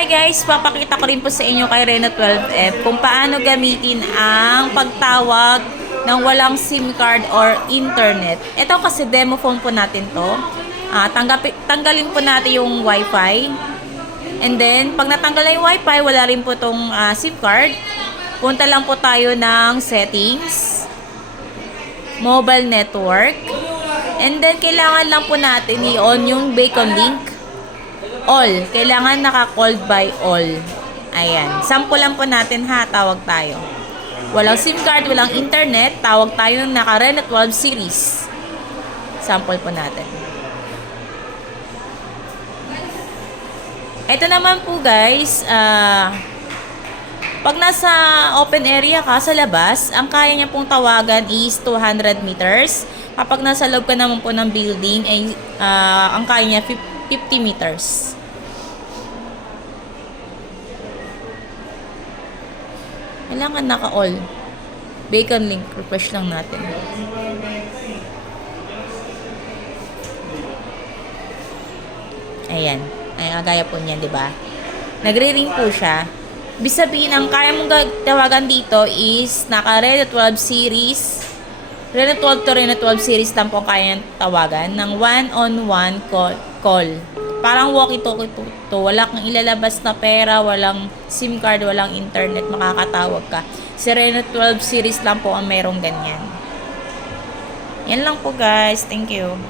Hi guys, papakita ko rin po sa inyo kay Reno 12F kung paano gamitin ang pagtawag ng walang SIM card or internet. Ito kasi demo phone po natin to. Tanggalin po natin yung wifi. And then, pag natanggal na yung wifi, wala rin po tong SIM card. Punta lang po tayo ng settings, mobile network. And then, kailangan lang po natin i-on yung beacon link. All. Kailangan naka-called by all. Ayan. Sample lang po natin ha. Tawag tayo. Walang SIM card, walang internet. Tawag tayo ng naka-Reno 12 series. Sample po natin. Ito naman po guys. Pag nasa open area ka sa labas, ang kaya niya pong tawagan is 200 meters. Kapag nasa loob ka naman po ng building, ay, ang kaya niya 50 meters. Kailangan naka-all. Beacon link. Refresh lang natin. Ayan. Ay, agaya po niyan, di ba? Nagre-ring po siya. Ibig sabihin, ang kaya mong tawagan dito is naka-Reno 12 series. Reno 12 to Reno 12 series lang po kaya tawagan ng one-on-one call. Parang walkie-talkie to. Wala kang ilalabas na pera, walang SIM card, walang internet, makakatawag ka. Si Reno 12 series lang po ang merong ganyan. Yan lang po guys. Thank you.